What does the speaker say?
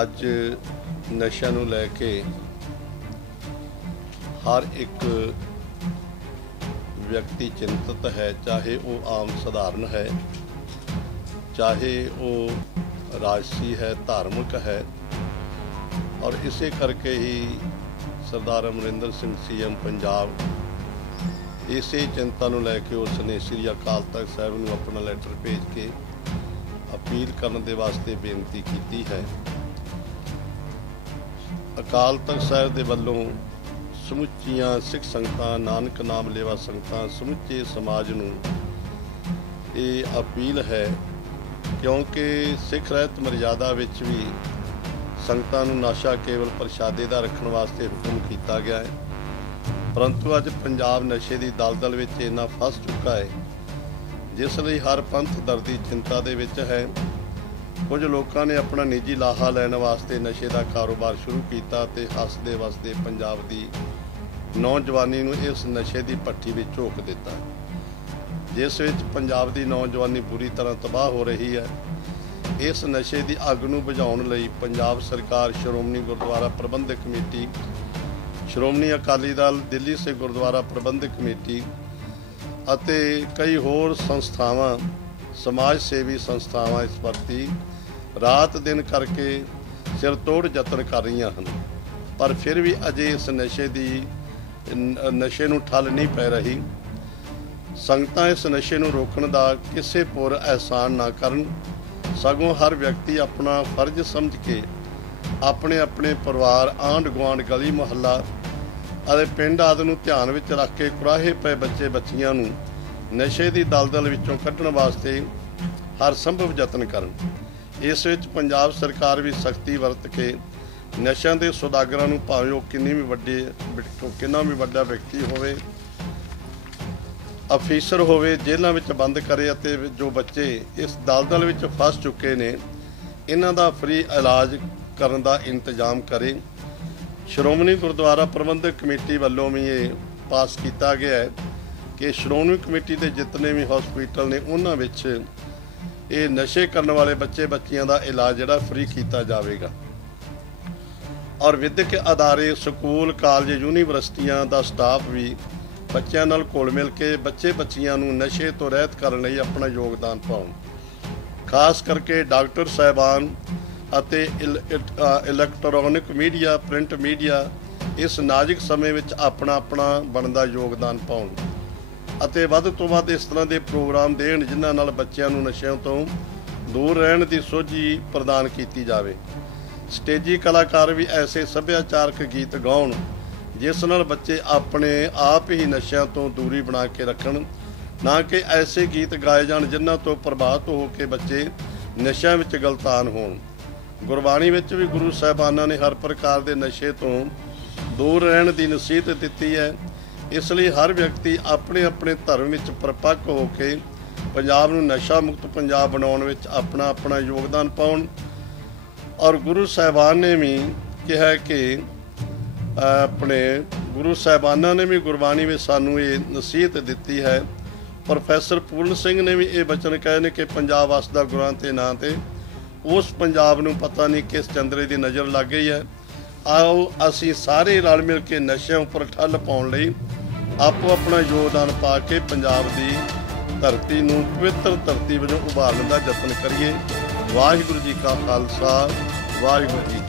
ਅੱਜ ਨਸ਼ਿਆਂ ਨੂੰ ਲੈ ਕੇ ਹਰ ਇੱਕ ਵਿਅਕਤੀ ਚਿੰਤਤ ਹੈ, ਚਾਹੇ ਉਹ ਆਮ ਸਧਾਰਨ ਹੈ, ਚਾਹੇ ਉਹ ਰਾਜਸੀ ਹੈ, ਧਾਰਮਿਕ ਹੈ। ਔਰ ਇਸੇ ਕਰਕੇ ਹੀ ਸਰਦਾਰ ਅਮਰਿੰਦਰ ਸਿੰਘ ਸੀਐਮ ਪੰਜਾਬ ਇਸੇ ਚਿੰਤਾ ਨੂੰ ਲੈ ਕੇ ਉਸ ਨੇ ਸ੍ਰੀ ਅਕਾਲ ਤਖਤ ਸਾਹਿਬ ਨੂੰ ਆਪਣਾ ਲੈਟਰ ਭੇਜ ਕੇ ਅਪੀਲ ਕਰਨ ਦੇ ਵਾਸਤੇ ਬੇਨਤੀ ਕੀਤੀ ਹੈ। ਅਕਾਲ ਤਖਤ ਸਾਹਿਬ ਦੇ ਵੱਲੋਂ ਸਮੁੱਚੀਆਂ ਸਿੱਖ ਸੰਗਤਾਂ, ਨਾਨਕ ਨਾਮ ਲੇਵਾ ਸੰਗਤਾਂ, ਸਮੁੱਚੇ ਸਮਾਜ ਨੂੰ ਇਹ ਅਪੀਲ ਹੈ ਕਿਉਂਕਿ ਸਿੱਖ ਰਹਿਤ ਮਰਜ਼ਾਦਾ ਵਿੱਚ ਵੀ ਸੰਗਤਾਂ ਨੂੰ ਨਸ਼ਾ ਕੇਵਲ ਪ੍ਰਸ਼ਾਦੇ ਦਾ ਰੱਖਣ ਵਾਸਤੇ ਹੁਕਮ ਕੀਤਾ ਗਿਆ ਹੈ। ਪਰੰਤੂ ਅੱਜ ਪੰਜਾਬ ਨਸ਼ੇ ਦੀ ਦਲਦਲ ਵਿੱਚ ਇੰਨਾ ਫਸ ਚੁੱਕਾ ਹੈ, ਜਿਸ ਲਈ ਹਰ ਪੰਥ ਦਰਦੀ ਚਿੰਤਾ ਦੇ ਵਿੱਚ ਹੈ। ਕੁਝ ਲੋਕਾਂ ਨੇ ਆਪਣਾ ਨਿੱਜੀ ਲਾਹਾ ਲੈਣ ਵਾਸਤੇ ਨਸ਼ੇ ਦਾ ਕਾਰੋਬਾਰ ਸ਼ੁਰੂ ਕੀਤਾ ਤੇ ਹੱਸਦੇ ਵਸਦੇ ਪੰਜਾਬ ਦੀ ਨੌਜਵਾਨੀ ਨੂੰ ਇਸ ਨਸ਼ੇ ਦੀ ਪੱਠੀ ਵਿੱਚ ਝੋਕ ਦਿੱਤਾ। ਜਿਸ ਵਿੱਚ ਪੰਜਾਬ ਦੀ ਨੌਜਵਾਨੀ ਬੁਰੀ ਤਰ੍ਹਾਂ ਤਬਾਹ ਹੋ ਰਹੀ ਹੈ। ਇਸ ਨਸ਼ੇ ਦੀ ਅੱਗ ਨੂੰ ਬੁਝਾਉਣ ਲਈ ਪੰਜਾਬ ਸਰਕਾਰ ਸ਼੍ਰੋਮਣੀ ਗੁਰਦੁਆਰਾ ਪ੍ਰਬੰਧਕ ਕਮੇਟੀ, ਸ਼੍ਰੋਮਣੀ ਅਕਾਲੀ ਦਲ, ਦਿੱਲੀ ਸੇ ਗੁਰਦੁਆਰਾ ਪ੍ਰਬੰਧਕ ਕਮੇਟੀ ਅਤੇ ਕਈ ਹੋਰ ਸੰਸਥਾਵਾਂ, ਸਮਾਜ ਸੇਵੀ ਸੰਸਥਾਵਾਂ ਇਸ ਪ੍ਰਤੀ ਰਾਤ ਦਿਨ ਕਰਕੇ ਸਿਰ ਤੋੜ ਯਤਨ ਕਰ ਰਹੀਆਂ ਹਨ। ਪਰ ਫਿਰ ਵੀ ਅਜੇ ਇਸ ਨਸ਼ੇ ਦੀ ਨਸ਼ੇ ਨੂੰ ਠੱਲ ਨਹੀਂ ਪੈ ਰਹੀ। ਸੰਗਤਾਂ ਇਸ ਨਸ਼ੇ ਨੂੰ ਰੋਕਣ ਦਾ ਕਿਸੇ ਪੁਰ ਅਹਿਸਾਨ ਨਾ ਕਰਨ। ਸਗੋਂ ਹਰ ਵਿਅਕਤੀ ਆਪਣਾ ਫਰਜ਼ ਸਮਝ ਕੇ ਆਪਣੇ ਆਪਣੇ ਪਰਿਵਾਰ, ਆਂਢ ਗੁਆਂਢ, ਗਲੀ ਮੁਹੱਲਾ ਅਤੇ ਪਿੰਡ ਆਦਿ ਨੂੰ ਧਿਆਨ ਵਿੱਚ ਰੱਖ ਕੇ ਕੁਰਾਹੇ ਪਏ ਬੱਚੇ ਬੱਚੀਆਂ ਨੂੰ ਨਸ਼ੇ ਦੀ ਦਲਦਲ ਵਿੱਚੋਂ ਕੱਢਣ ਵਾਸਤੇ ਹਰ ਸੰਭਵ ਯਤਨ ਕਰਨ। ਇਸ ਵਿੱਚ ਪੰਜਾਬ ਸਰਕਾਰ ਵੀ ਸਖਤੀ ਵਰਤ ਕੇ ਨਸ਼ਿਆਂ ਦੇ ਸੁਦਾਗਰਾਂ ਨੂੰ ਭਾਵੇਂ ਉਹ ਕਿੰਨੀ ਵੀ ਵੱਡੇ ਕਿੰਨਾ ਵੀ ਵੱਡਾ ਵਿਅਕਤੀ ਹੋਵੇ, ਅਫੀਸਰ ਹੋਵੇ, ਜੇਲ੍ਹਾਂ ਵਿੱਚ ਬੰਦ ਕਰੇ ਅਤੇ ਜੋ ਬੱਚੇ ਇਸ ਦਲਦਲ ਵਿੱਚ ਫਸ ਚੁੱਕੇ ਨੇ, ਇਹਨਾਂ ਦਾ ਫ੍ਰੀ ਇਲਾਜ ਕਰਨ ਦਾ ਇੰਤਜ਼ਾਮ ਕਰੇ। ਸ਼੍ਰੋਮਣੀ ਗੁਰਦੁਆਰਾ ਪ੍ਰਬੰਧਕ ਕਮੇਟੀ ਵੱਲੋਂ ਵੀ ਇਹ ਪਾਸ ਕੀਤਾ ਗਿਆ ਹੈ ਕਿ ਸ਼੍ਰੋਮਣੀ ਕਮੇਟੀ ਦੇ ਜਿਤਨੇ ਵੀ ਹਸਪੀਟਲ ਨੇ, ਉਹਨਾਂ ਵਿੱਚ ਇਹ ਨਸ਼ੇ ਕਰਨ ਵਾਲੇ ਬੱਚੇ, ਬੱਚੀਆਂ ਦਾ ਇਲਾਜ ਜਿਹੜਾ ਫ੍ਰੀ ਕੀਤਾ ਜਾਵੇਗਾ। ਔਰ ਵਿਦਿਅਕ ਅਦਾਰੇ, ਸਕੂਲ, ਕਾਲਜ, ਯੂਨੀਵਰਸਿਟੀਆਂ ਦਾ ਸਟਾਫ ਵੀ ਬੱਚਿਆਂ ਨਾਲ ਘੁਲ ਮਿਲ ਕੇ ਬੱਚੇ, ਬੱਚੀਆਂ ਨੂੰ ਨਸ਼ੇ ਤੋਂ ਰਹਿਤ ਕਰਨ ਲਈ ਆਪਣਾ ਯੋਗਦਾਨ ਪਾਉਣ। ਖਾਸ ਕਰਕੇ ਡਾਕਟਰ ਸਾਹਿਬਾਨ ਅਤੇ ਇਲ- ਇਲੈਕਟ੍ਰੋਨਿਕ ਮੀਡੀਆ ਪ੍ਰਿੰਟ ਮੀਡੀਆ ਇਸ ਨਾਜ਼ੁਕ ਸਮੇਂ ਵਿੱਚ ਆਪਣਾ ਆਪਣਾ ਬਣਦਾ ਯੋਗਦਾਨ ਪਾਉਣ। ਅਤੇ ਵੱਧ ਤੋਂ ਵੱਧ ਇਸ ਤਰ੍ਹਾਂ ਦੇ ਪ੍ਰੋਗਰਾਮ ਦੇਣ ਜਿਨ੍ਹਾਂ ਨਾਲ ਬੱਚਿਆਂ ਨੂੰ ਨਸ਼ਿਆਂ ਤੋਂ ਦੂਰ ਰਹਿਣ ਦੀ ਸੋਝੀ ਪ੍ਰਦਾਨ ਕੀਤੀ ਜਾਵੇ। ਸਟੇਜੀ ਕਲਾਕਾਰ ਵੀ ਐਸੇ ਸੱਭਿਆਚਾਰਕ ਗੀਤ ਗਾਉਣ, ਜਿਸ ਨਾਲ ਬੱਚੇ ਆਪਣੇ ਆਪ ਹੀ ਨਸ਼ਿਆਂ ਤੋਂ ਦੂਰੀ ਬਣਾ ਕੇ ਰੱਖਣ, ਨਾ ਕਿ ਐਸੇ ਗੀਤ ਗਾਏ ਜਾਣ ਜਿਨ੍ਹਾਂ ਤੋਂ ਪ੍ਰਭਾਵਿਤ ਹੋ ਕੇ ਬੱਚੇ ਨਸ਼ਿਆਂ ਵਿੱਚ ਗਲਤਾਨ ਹੋਣ। ਗੁਰਬਾਣੀ ਵਿੱਚ ਵੀ ਗੁਰੂ ਸਾਹਿਬਾਨਾਂ ਨੇ ਹਰ ਪ੍ਰਕਾਰ ਦੇ ਨਸ਼ੇ ਤੋਂ ਦੂਰ ਰਹਿਣ ਦੀ ਨਸੀਹਤ ਦਿੱਤੀ ਹੈ। ਇਸ ਲਈ ਹਰ ਵਿਅਕਤੀ ਆਪਣੇ ਆਪਣੇ ਧਰਮ ਵਿੱਚ ਪਰਪੱਕ ਹੋ ਕੇ ਪੰਜਾਬ ਨੂੰ ਨਸ਼ਾ ਮੁਕਤ ਪੰਜਾਬ ਬਣਾਉਣ ਵਿੱਚ ਆਪਣਾ ਆਪਣਾ ਯੋਗਦਾਨ ਪਾਉਣ। ਔਰ ਗੁਰੂ ਸਾਹਿਬਾਨ ਨੇ ਵੀ ਕਿਹਾ ਕਿ ਆਪਣੇ ਗੁਰੂ ਸਾਹਿਬਾਨਾਂ ਨੇ ਵੀ ਗੁਰਬਾਣੀ ਵਿੱਚ ਸਾਨੂੰ ਇਹ ਨਸੀਹਤ ਦਿੱਤੀ ਹੈ। ਪ੍ਰੋਫੈਸਰ ਪੂਰਨ ਸਿੰਘ ਨੇ ਵੀ ਇਹ ਬਚਨ ਕਹੇ ਨੇ ਕਿ ਪੰਜਾਬ ਵਸਦਾ ਗੁਰਾਂ ਤੇ ਨਾਂ ਤੇ। ਉਸ ਪੰਜਾਬ ਨੂੰ ਪਤਾ ਨਹੀਂ ਕਿਸ ਚੰਦਰੇ ਦੀ ਨਜ਼ਰ ਲੱਗ ਗਈ ਹੈ। ਆਓ ਅਸੀਂ ਸਾਰੇ ਰਲ ਮਿਲ ਕੇ ਨਸ਼ਿਆਂ ਉੱਪਰ ਠੱਲ ਪਾਉਣ ਲਈ ਆਪੋ ਆਪਣਾ ਯੋਗਦਾਨ ਪਾ ਕੇ ਪੰਜਾਬ ਦੀ ਧਰਤੀ ਨੂੰ ਪਵਿੱਤਰ ਧਰਤੀ ਵਜੋਂ ਉਭਾਰਨ ਦਾ ਯਤਨ ਕਰੀਏ। ਵਾਹਿਗੁਰੂ ਜੀ ਕਾ ਖਾਲਸਾ, ਵਾਹਿਗੁਰੂ ਜੀ